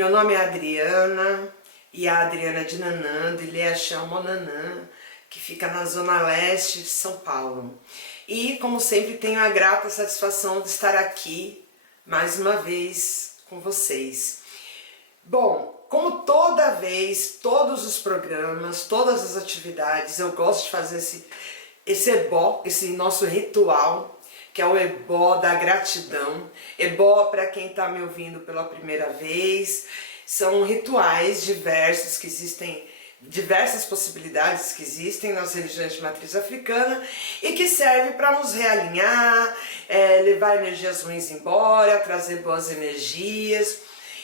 Meu nome é Adriana e a Adriana de Nanã, do Ilha Monanã, que fica na zona leste de São Paulo. E, como sempre, tenho a grata satisfação de estar aqui mais uma vez com vocês. Bom, como toda vez, todos os programas, todas as atividades, eu gosto de fazer esse ebó, esse nosso ritual, que é o ebó da gratidão. Ebó, para quem está me ouvindo pela primeira vez, são rituais diversos que existem, diversas possibilidades que existem nas religiões de matriz africana e que serve para nos realinhar, levar energias ruins embora, trazer boas energias.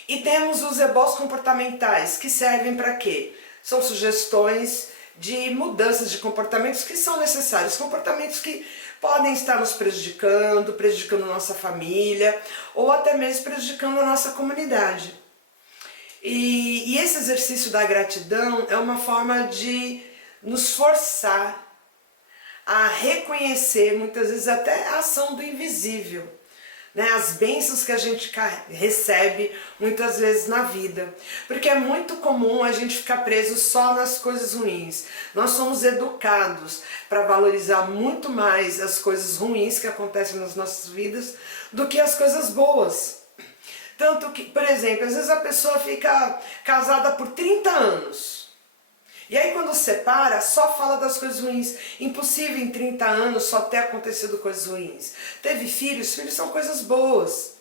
E temos os ebós comportamentais, que servem para quê? São sugestões de mudanças de comportamentos que são necessários, comportamentos que podem estar nos prejudicando nossa família ou até mesmo prejudicando a nossa comunidade. E esse exercício da gratidão é uma forma de nos forçar a reconhecer, muitas vezes até a ação do invisível, né? As bênçãos que a gente recebe muitas vezes na vida. Porque é muito comum a gente ficar preso só nas coisas ruins. Nós somos educados para valorizar muito mais as coisas ruins que acontecem nas nossas vidas do que as coisas boas. Tanto que, por exemplo, às vezes a pessoa fica casada por 30 anos. E aí quando separa, só fala das coisas ruins. Impossível em 30 anos só ter acontecido coisas ruins. Teve filhos, filhos são coisas boas.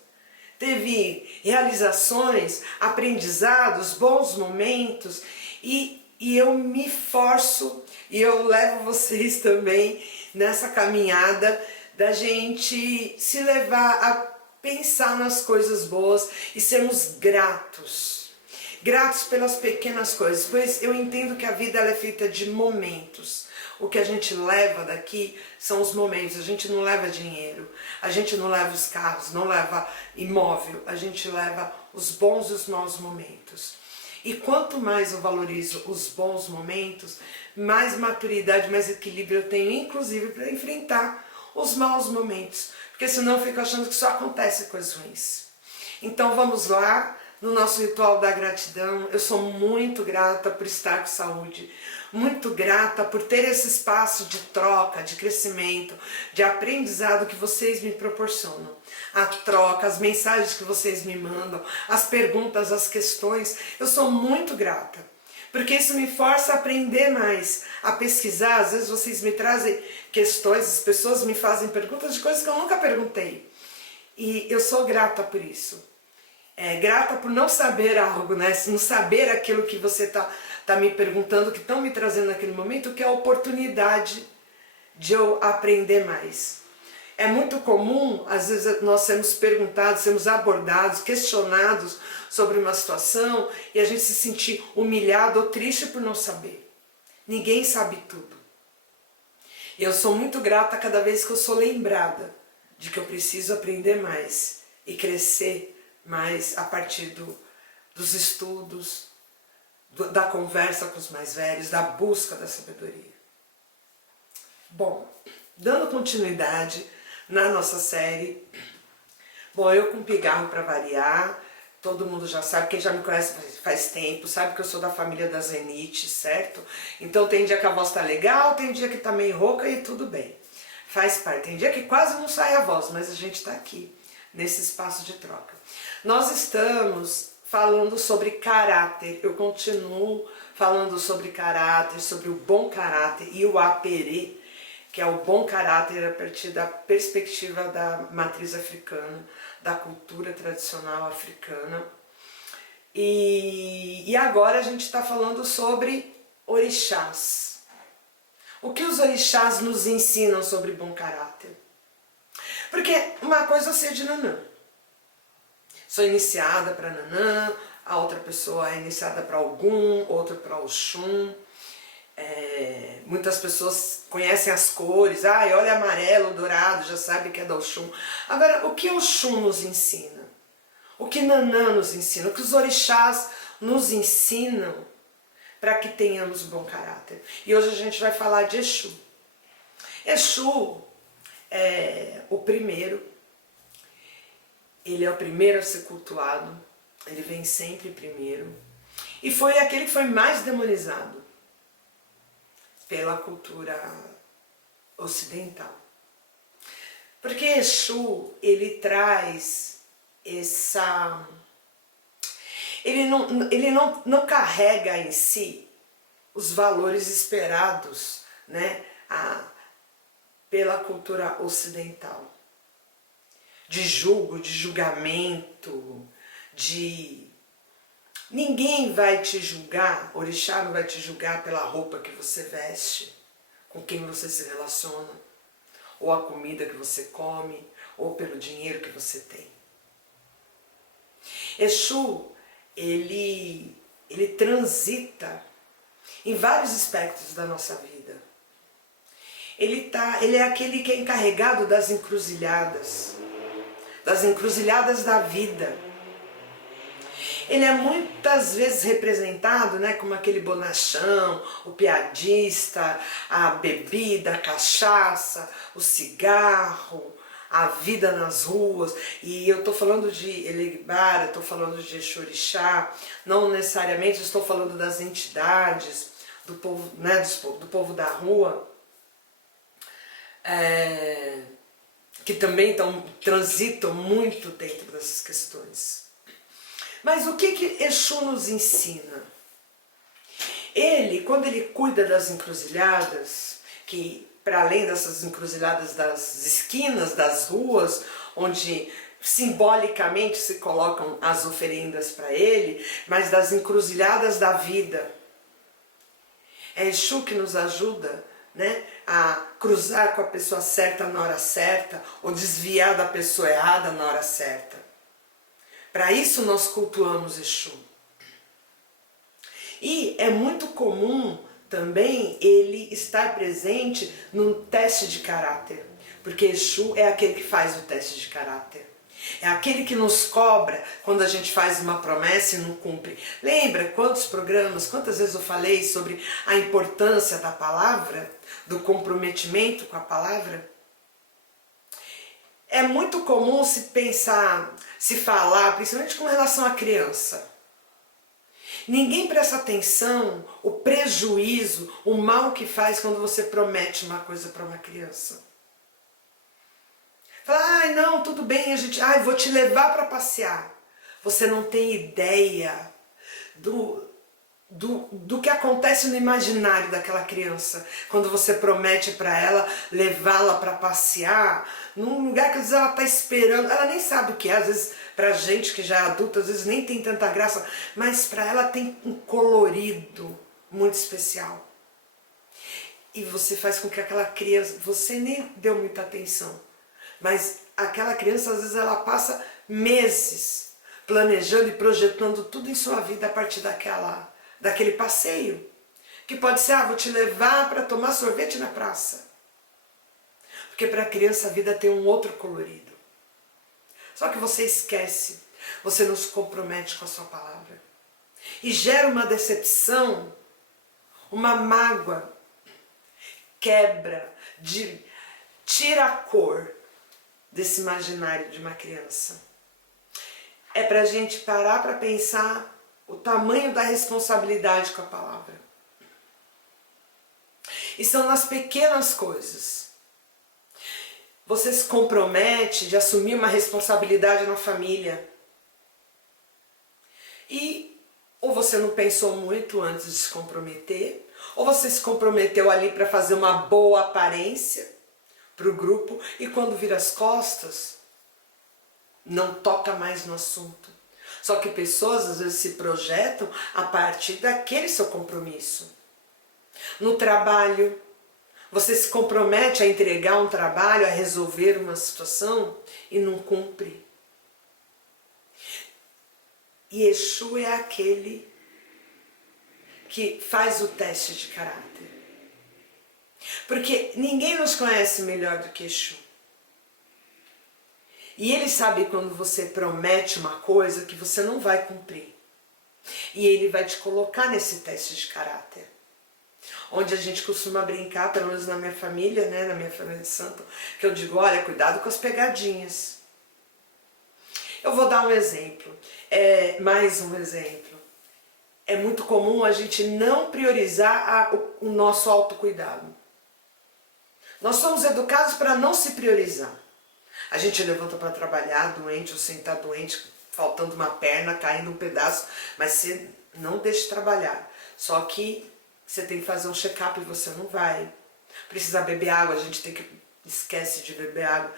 Teve realizações, aprendizados, bons momentos. E eu me forço, e eu levo vocês também nessa caminhada da gente se levar a pensar nas coisas boas e sermos gratos. Gratos pelas pequenas coisas, pois eu entendo que a vida ela é feita de momentos. O que a gente leva daqui são os momentos. A gente não leva dinheiro, a gente não leva os carros, não leva imóvel, a gente leva os bons e os maus momentos. E quanto mais eu valorizo os bons momentos, mais maturidade, mais equilíbrio eu tenho, inclusive para enfrentar os maus momentos. Porque senão eu fico achando que só acontece coisas ruins. Então vamos lá. No nosso ritual da gratidão, eu sou muito grata por estar com saúde, muito grata por ter esse espaço de troca, de crescimento, de aprendizado que vocês me proporcionam. A troca, as mensagens que vocês me mandam, as perguntas, as questões, eu sou muito grata. Porque isso me força a aprender mais, a pesquisar. Às vezes vocês me trazem questões, as pessoas me fazem perguntas de coisas que eu nunca perguntei. E eu sou grata por isso. Grata por não saber algo, né? Não saber aquilo que você tá me perguntando, que estão me trazendo naquele momento, que é a oportunidade de eu aprender mais. É muito comum, às vezes, nós sermos perguntados, sermos abordados, questionados sobre uma situação e a gente se sentir humilhado ou triste por não saber. Ninguém sabe tudo. E eu sou muito grata cada vez que eu sou lembrada de que eu preciso aprender mais e crescer mais a partir dos estudos, da conversa com os mais velhos, da busca da sabedoria. Bom, dando continuidade na nossa série, bom, eu com pigarro para variar, todo mundo já sabe, quem já me conhece faz tempo, sabe que eu sou da família das renites, certo? Então tem dia que a voz tá legal, tem dia que tá meio rouca e tudo bem. Faz parte, tem dia que quase não sai a voz, mas a gente tá aqui, nesse espaço de troca. Nós estamos falando sobre caráter, eu continuo falando sobre caráter, sobre o bom caráter e o aperê, que é o bom caráter a partir da perspectiva da matriz africana, da cultura tradicional africana. E agora a gente está falando sobre orixás. O que os orixás nos ensinam sobre bom caráter? Porque uma coisa eu sei de Nanã. Sou iniciada para Nanã, a outra pessoa é iniciada para Ogum, outra para Oxum. Muitas pessoas conhecem as cores, olha amarelo, dourado, já sabe que é da Oxum. Agora, o que Oxum nos ensina? O que Nanã nos ensina? O que os orixás nos ensinam para que tenhamos bom caráter? E hoje a gente vai falar de Exu. Exu é o primeiro. Ele é o primeiro a ser cultuado, Ele vem sempre primeiro. E foi aquele que foi mais demonizado pela cultura ocidental. Porque Exu, ele traz essa... Ele não carrega em si os valores esperados, né, pela cultura ocidental. De julgo, de julgamento, de... Ninguém vai te julgar, orixá não vai te julgar pela roupa que você veste, com quem você se relaciona, ou a comida que você come, ou pelo dinheiro que você tem. Exu, ele transita em vários aspectos da nossa vida. Ele é aquele que é encarregado das encruzilhadas da vida. Ele é muitas vezes representado, né, como aquele bonachão, o piadista, a bebida, a cachaça, o cigarro, a vida nas ruas. E eu estou falando de Elegbara, estou falando de Exu Orixá, não necessariamente estou falando das entidades, do povo, né, do povo da rua, que também transitam muito dentro dessas questões. Mas o que Exu nos ensina? Ele, quando ele cuida das encruzilhadas, que para além dessas encruzilhadas das esquinas, das ruas, onde simbolicamente se colocam as oferendas para ele, mas das encruzilhadas da vida. É Exu que nos ajuda, né, a cruzar com a pessoa certa na hora certa, ou desviar da pessoa errada na hora certa. Para isso nós cultuamos Exu. E é muito comum também ele estar presente num teste de caráter, porque Exu é aquele que faz o teste de caráter. É aquele que nos cobra quando a gente faz uma promessa e não cumpre. Lembra quantos programas, quantas vezes eu falei sobre a importância da palavra, do comprometimento com a palavra? É muito comum se pensar, se falar, principalmente com relação à criança. Ninguém presta atenção, o prejuízo, o mal que faz quando você promete uma coisa para uma criança. Fala, ai não, tudo bem, vou te levar para passear. Você não tem ideia do que acontece no imaginário daquela criança quando você promete para ela levá-la para passear num lugar que às vezes ela está esperando, ela nem sabe o que é, às vezes pra gente que já é adulta, às vezes nem tem tanta graça, mas para ela tem um colorido muito especial. E você faz com que aquela criança, você nem deu muita atenção, mas aquela criança às vezes ela passa meses planejando e projetando tudo em sua vida a partir daquele passeio. Que pode ser, vou te levar para tomar sorvete na praça. Porque para a criança a vida tem um outro colorido. Só que você esquece, você não se compromete com a sua palavra. E gera uma decepção, uma mágoa, quebra, tira a cor desse imaginário de uma criança. É para a gente parar para pensar o tamanho da responsabilidade com a palavra. E são nas pequenas coisas. Você se compromete de assumir uma responsabilidade na família. E ou você não pensou muito antes de se comprometer, ou você se comprometeu ali para fazer uma boa aparência para o grupo, e quando vira as costas, não toca mais no assunto. Só que pessoas às vezes se projetam a partir daquele seu compromisso. No trabalho, você se compromete a entregar um trabalho, a resolver uma situação e não cumpre. E Exu é aquele que faz o teste de caráter. Porque ninguém nos conhece melhor do que Exu. E ele sabe quando você promete uma coisa que você não vai cumprir. E ele vai te colocar nesse teste de caráter. Onde a gente costuma brincar, pelo menos na minha família, né, na minha família de santo, que eu digo, olha, cuidado com as pegadinhas. Eu vou dar um exemplo. Mais um exemplo. É muito comum a gente não priorizar o nosso autocuidado. Nós somos educados para não se priorizar. A gente levanta para trabalhar doente ou sentar doente, faltando uma perna, caindo um pedaço, mas você não deixa de trabalhar. Só que você tem que fazer um check-up e você não vai. Precisa beber água, a gente esquece de beber água.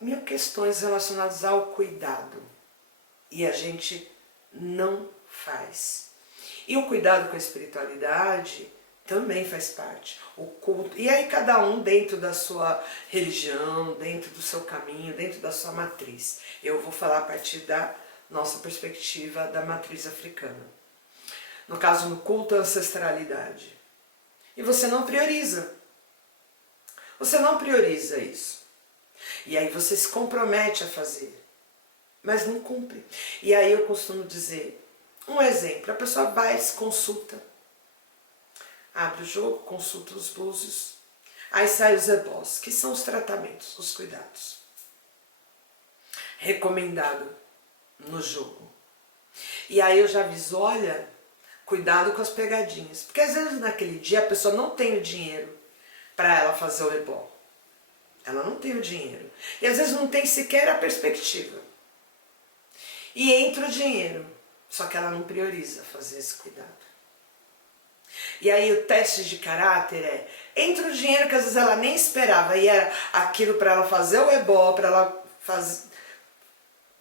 Mil questões relacionadas ao cuidado. E a gente não faz. E o cuidado com a espiritualidade também faz parte. O culto. E aí cada um dentro da sua religião, dentro do seu caminho, dentro da sua matriz. Eu vou falar a partir da nossa perspectiva da matriz africana. No caso, no culto à ancestralidade. E você não prioriza. Você não prioriza isso. E aí você se compromete a fazer, mas não cumpre. E aí eu costumo dizer, um exemplo, a pessoa vai, se consulta, abre o jogo, consulta os búzios, aí sai os ebós, que são os tratamentos, os cuidados. Recomendado no jogo. E aí eu já aviso, olha, cuidado com as pegadinhas. Porque às vezes naquele dia a pessoa não tem o dinheiro para ela fazer o ebó. Ela não tem o dinheiro. E às vezes não tem sequer a perspectiva. E entra o dinheiro. Só que ela não prioriza fazer esse cuidado. E aí o teste de caráter entra o dinheiro que às vezes ela nem esperava. E era aquilo para ela fazer o ebó, para ela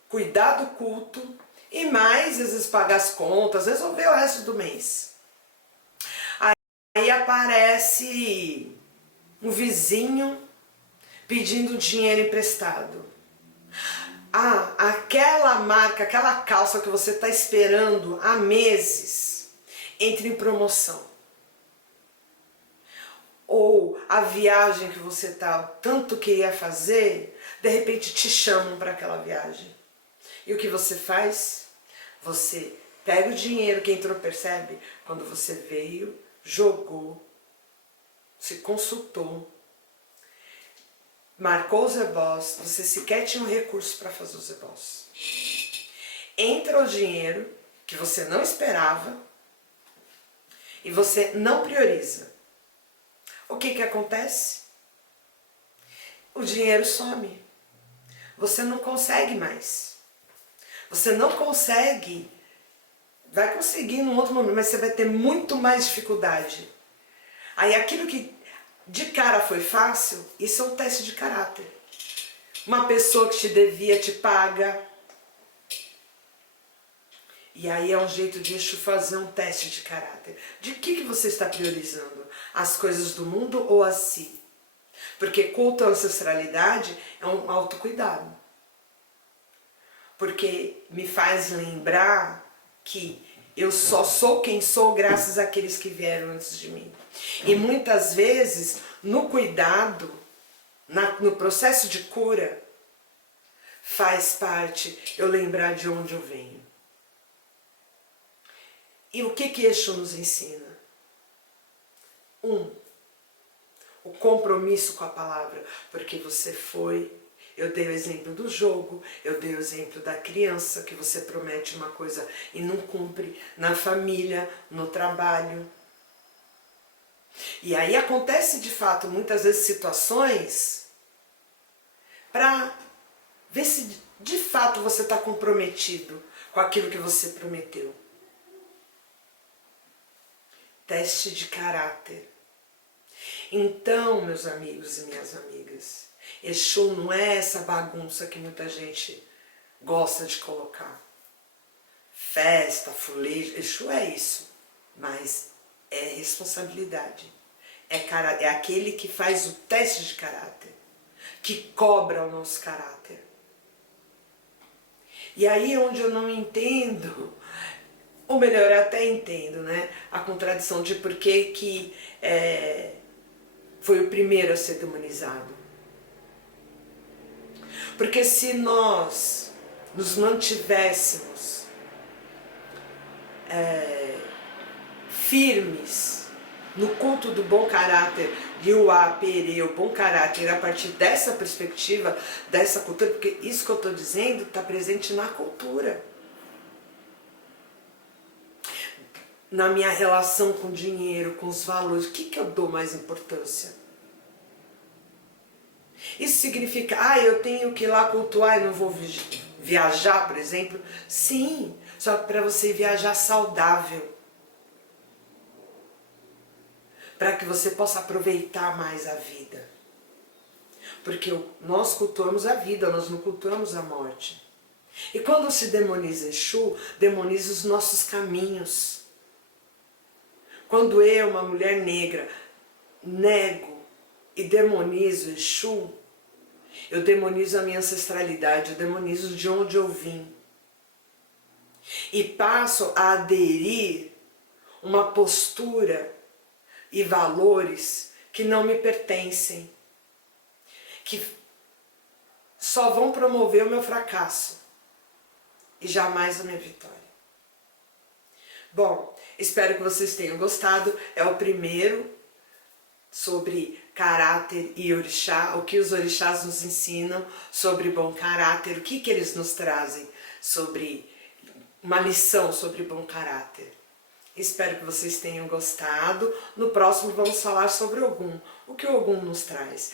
cuidar do culto. E mais, às vezes pagar as contas, resolver o resto do mês. Aí aparece um vizinho pedindo dinheiro emprestado. Ah, aquela marca, aquela calça que você está esperando há meses, entra em promoção. Ou a viagem que você tanto queria fazer, de repente te chamam para aquela viagem. E o que você faz? Você pega o dinheiro que entrou, percebe? Quando você veio, jogou, se consultou, marcou os ebós, você sequer tinha um recurso para fazer os ebós. Entra o dinheiro que você não esperava e você não prioriza. O que acontece? O dinheiro some. Você não consegue mais. Você não consegue. Vai conseguir num outro momento, mas você vai ter muito mais dificuldade. Aí aquilo que de cara foi fácil, isso é um teste de caráter. Uma pessoa que te devia te paga. E aí é um jeito de Exu fazer um teste de caráter. De que você está priorizando? As coisas do mundo ou a si? Porque culto à ancestralidade é um autocuidado. Porque me faz lembrar que eu só sou quem sou graças àqueles que vieram antes de mim. E muitas vezes, no cuidado, no processo de cura, faz parte eu lembrar de onde eu venho. E o que Exu nos ensina? O compromisso com a palavra, porque você foi. Eu dei o exemplo do jogo, eu dei o exemplo da criança, que você promete uma coisa e não cumpre, na família, no trabalho. E aí acontece de fato muitas vezes situações para ver se de fato você está comprometido com aquilo que você prometeu. Teste de caráter. Então, meus amigos e minhas amigas, Exu não é essa bagunça que muita gente gosta de colocar. Festa, fulejo, Exu é isso, mas é responsabilidade. É aquele que faz o teste de caráter, que cobra o nosso caráter. E aí é onde eu não entendo, ou melhor, eu até entendo, né, a contradição de por que foi o primeiro a ser demonizado. Porque se nós nos mantivéssemos firmes no culto do bom caráter, Yuá, Pere, o bom caráter, a partir dessa perspectiva, dessa cultura, porque isso que eu estou dizendo está presente na cultura. na minha relação com o dinheiro, com os valores, o que eu dou mais importância? Isso significa, eu tenho que ir lá cultuar e não vou viajar, por exemplo? Sim, só que para você viajar saudável. Para que você possa aproveitar mais a vida. Porque nós cultuamos a vida, nós não cultuamos a morte. E quando se demoniza Exu, demoniza os nossos caminhos. Quando eu, uma mulher negra, nego e demonizo Exu, eu demonizo a minha ancestralidade, eu demonizo de onde eu vim. E passo a aderir uma postura e valores que não me pertencem, que só vão promover o meu fracasso e jamais a minha vitória. Bom, espero que vocês tenham gostado. É o primeiro sobre caráter e orixá, o que os orixás nos ensinam sobre bom caráter, o que eles nos trazem sobre uma lição sobre bom caráter. Espero que vocês tenham gostado. No próximo vamos falar sobre Ogum, o que o Ogum nos traz.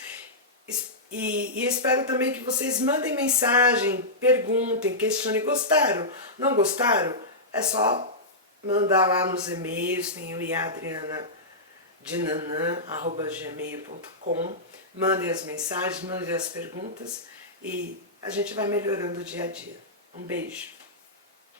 E espero também que vocês mandem mensagem, perguntem, questionem. Gostaram? Não gostaram? É só mandar lá nos e-mails, tem o iadrianadinanã@gmail.com. Mandem as mensagens, mandem as perguntas e a gente vai melhorando dia a dia. Um beijo.